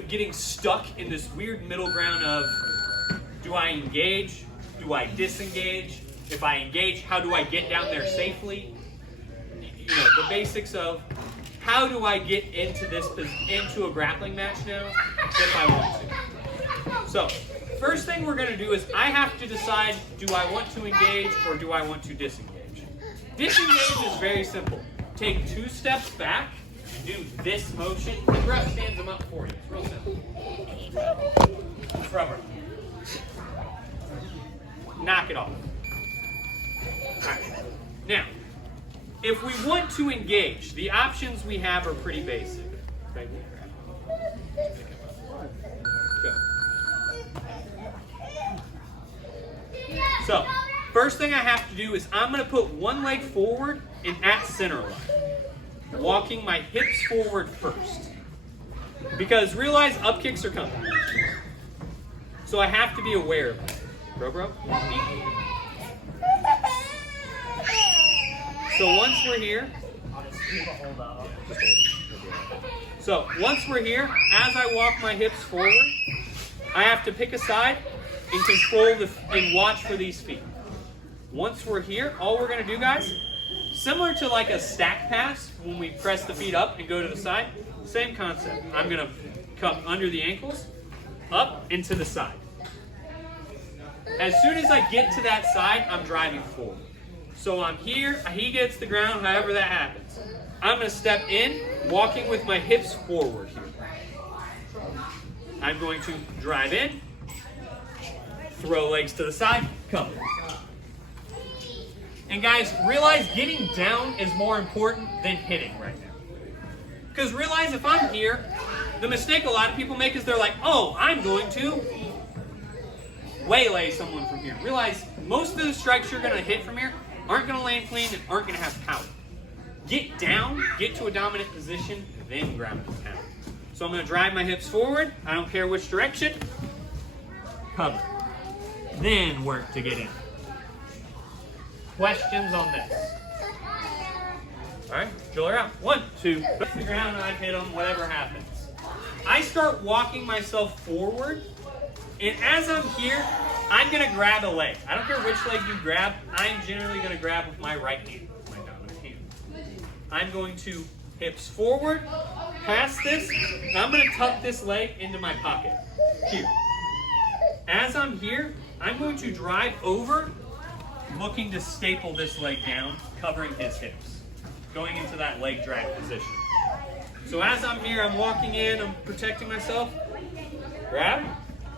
of getting stuck in this weird middle ground of, do I engage? Do I disengage? If I engage, how do I get down there safely? You know, the basics of how do I get into a grappling match now if I want to. So, first thing we're going to do is I have to decide, do I want to engage or do I want to disengage? Disengage is very simple. Take 2 steps back, do this motion, the ref stands them up for you. It's real simple. Rubber. Knock it off. Alright. Now, if we want to engage, the options we have are pretty basic. So, first thing I have to do is I'm going to put one leg forward and at center line. Walking my hips forward first. Because realize up kicks are coming. So I have to be aware of that. Bro. So once we're here, as I walk my hips forward, I have to pick a side and control and watch for these feet. Once we're here, all we're going to do, guys, similar to like a stack pass when we press the feet up and go to the side, same concept. I'm going to come under the ankles, up and to the side. As soon as I get to that side, I'm driving forward. So I'm here, he gets the ground, however that happens. I'm going to step in, walking with my hips forward here. I'm going to drive in, throw legs to the side, come. And guys, realize getting down is more important than hitting right now. Because realize if I'm here, the mistake a lot of people make is they're like, oh, I'm going to waylay someone from here. Realize most of the strikes you're going to hit from here aren't going to land clean and aren't going to have power. Get down, get to a dominant position, then ground and pound. So I'm going to drive my hips forward. I don't care which direction. Cover. Then work to get in. Questions on this? All right, drill her out. 1, 2, hit the ground, I've hit them, whatever happens. I start walking myself forward, and as I'm here, I'm going to grab a leg. I don't care which leg you grab, I'm generally going to grab with my right hand, my dominant hand. I'm going to hips forward, pass this, and I'm going to tuck this leg into my pocket, here. As I'm here, I'm going to drive over, looking to staple this leg down, covering his hips, going into that leg drag position. So as I'm here, I'm walking in, I'm protecting myself, grab,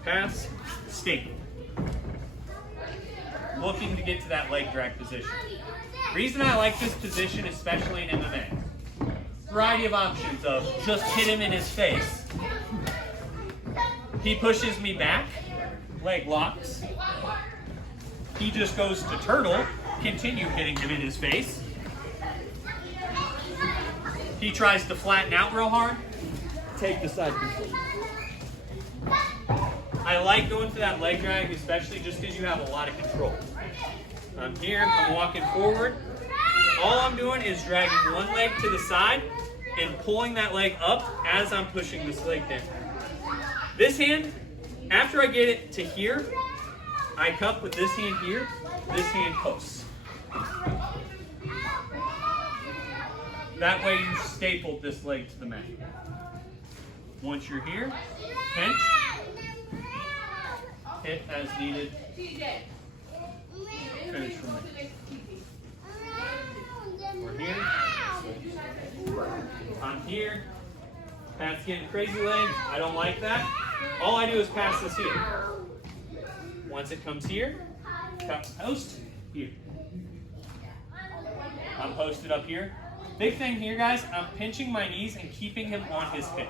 pass, staple. Looking to get to that leg drag position. Reason I like this position, especially in MMA, variety of options of just hit him in his face. He pushes me back, leg locks. He just goes to turtle, continue hitting him in his face. He tries to flatten out real hard, take the side control. I like going for that leg drag, especially just because you have a lot of control. I'm here, I'm walking forward. All I'm doing is dragging one leg to the side and pulling that leg up as I'm pushing this leg down. This hand, after I get it to here, I cup with this hand here, this hand posts. That way you stapled this leg to the mat. Once you're here, pinch, hit as needed, finish from there. We're here, I'm here, Pat's getting crazy leg, I don't like that. All I do is pass this here. Once it comes here, cup post, here. I'm posted up here. Big thing here, guys, I'm pinching my knees and keeping him on his hip.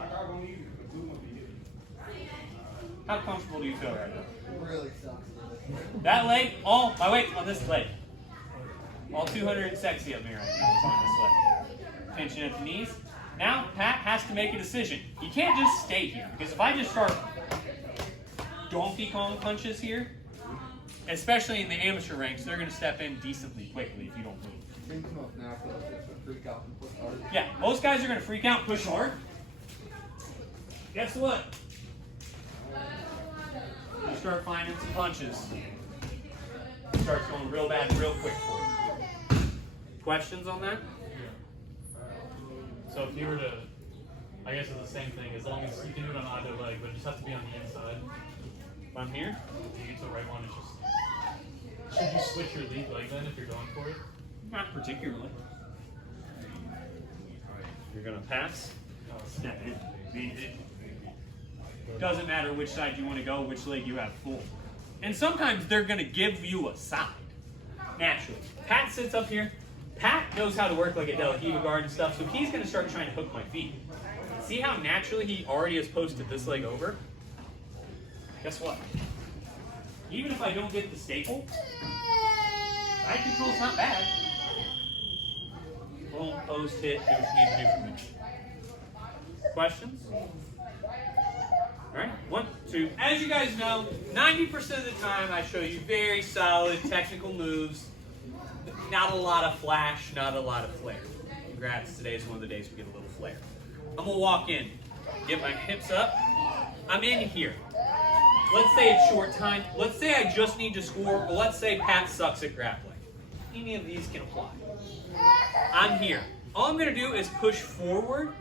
How comfortable do you feel right now? Really sucks. That leg, all my weight on this leg. All 200 and sexy of me right now is on this leg. Pinching at the knees. Now, Pat has to make a decision. He can't just stay here, because if I just start Donkey Kong punches here, especially in the amateur ranks, they're going to step in decently quickly if you don't move. Yeah, most guys are going to freak out, push hard. Guess what? You start finding some punches. It starts going real bad real quick for you. Questions on that? So if you were to, I guess it's the same thing, as long as you can do it on either leg, but it just has to be on the inside. If I'm here, If you get to the right one, it's just, should you switch your lead leg then if you're going for it? not particularly. You're gonna pass, step in. I mean, it doesn't matter which side you want to go, which leg you have full. And sometimes they're gonna give you a side, naturally. Pat sits up here. Pat knows how to work like a Del Hiva guard and stuff, so he's gonna start trying to hook my feet. See how naturally he already has posted this leg over? Guess what? Even if I don't get the staple, side control's not bad. Boom, post, hit, do what you need to do for me. Questions? Alright, 1, 2. As you guys know, 90% of the time I show you very solid technical moves. Not a lot of flash, not a lot of flare. Congrats, today's one of the days we get a little flare. I'm gonna walk in, get my hips up. I'm in here. Let's say it's short time. Let's say I just need to score, or let's say Pat sucks at grappling. Any of these can apply. I'm here. All I'm gonna do is push forward,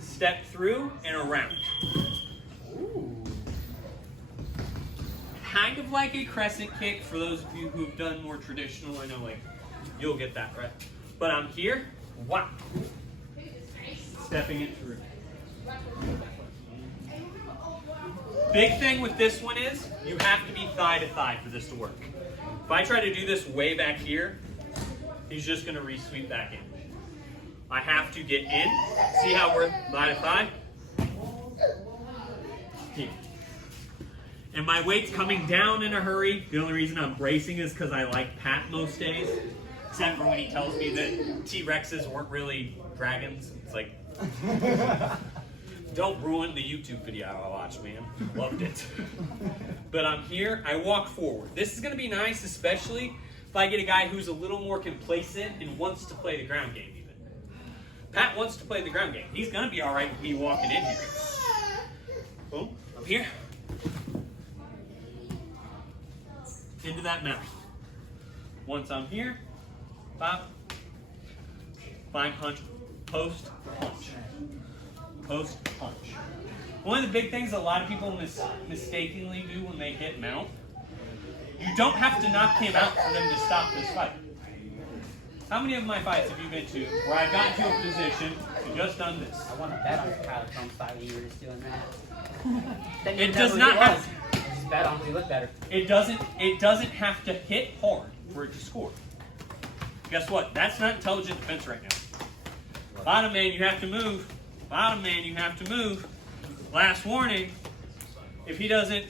step through, and around. Kind of like a crescent kick for those of you who've done more traditional. I know, like, you'll get that, right? But I'm here, wow. Stepping it through. Big thing with this one is, you have to be thigh to thigh for this to work. If I try to do this way back here, he's just gonna re-sweep back in. I have to get in. See how we're thigh to thigh? Here. And my weight's coming down in a hurry. The only reason I'm bracing is because I like Pat most days. Except for when he tells me that T-Rexes weren't really dragons. It's like, don't ruin the YouTube video I watched, man. Loved it. But I'm here, I walk forward. This is gonna be nice, especially if I get a guy who's a little more complacent and wants to play the ground game even. Pat wants to play the ground game. He's gonna be all right with me walking in here. Boom, I'm here. Into that mouth. Once I'm here, pop, find punch, post, punch. Post, punch. One of the big things a lot of people mistakenly do when they hit mount, you don't have to knock him out for them to stop this fight. How many of my fights have you been to where I've gotten to a position and just done this? I want to bet on Kyler Combs fight when you were just doing that. Then It does not have to. Just bet on him, he looked better. It doesn't have to hit hard for it to score. Guess what? That's not intelligent defense right now. Bottom man, you have to move. Bottom man, you have to move. Last warning, if he doesn't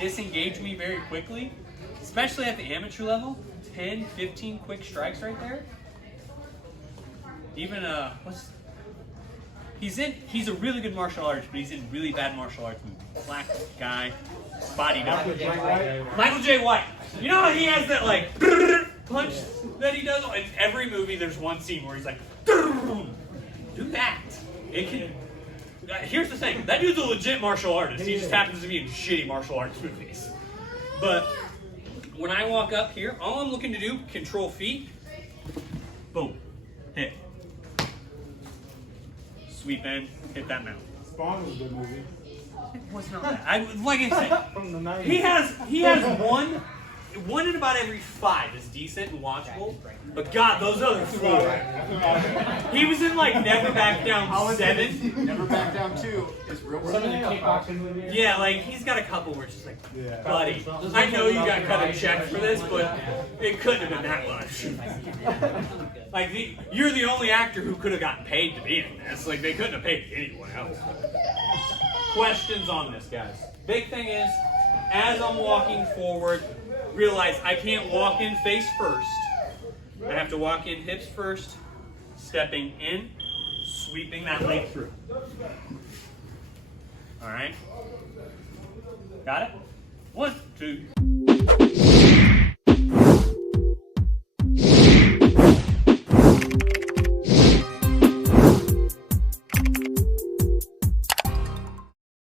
disengage me very quickly, especially at the amateur level, 10, 15 quick strikes right there. Even he's a really good martial artist, but he's in really bad martial arts movies. Black guy, bodied up. Michael J. White. You know how he has that like punch that he does? In every movie, there's one scene where he's like, do that. It can. Here's the thing. That dude's a legit martial artist. He just happens to be in shitty martial arts movies. But when I walk up here, all I'm looking to do, control feet. Boom. Hit. Sweep in. Hit that mount. Spawn was a good movie. It was not that. Like I said, From the 90s. he has one in about every 5 is decent and watchable. But God, those other 4. He was in like Never Back Down 7. Never Back Down 2 is real Some of the worth kickboxing movies. Yeah, like he's got a couple where it's just like, Yeah. buddy, I know you got cut a check for this, but it couldn't have been that much. Like you're the only actor who could have gotten paid to be in this. Like they couldn't have paid anyone else. Questions on this, guys? Big thing is, as I'm walking forward, realize I can't walk in face first. I have to walk in hips first, stepping in, sweeping that leg through. All right? Got it? 1, 2.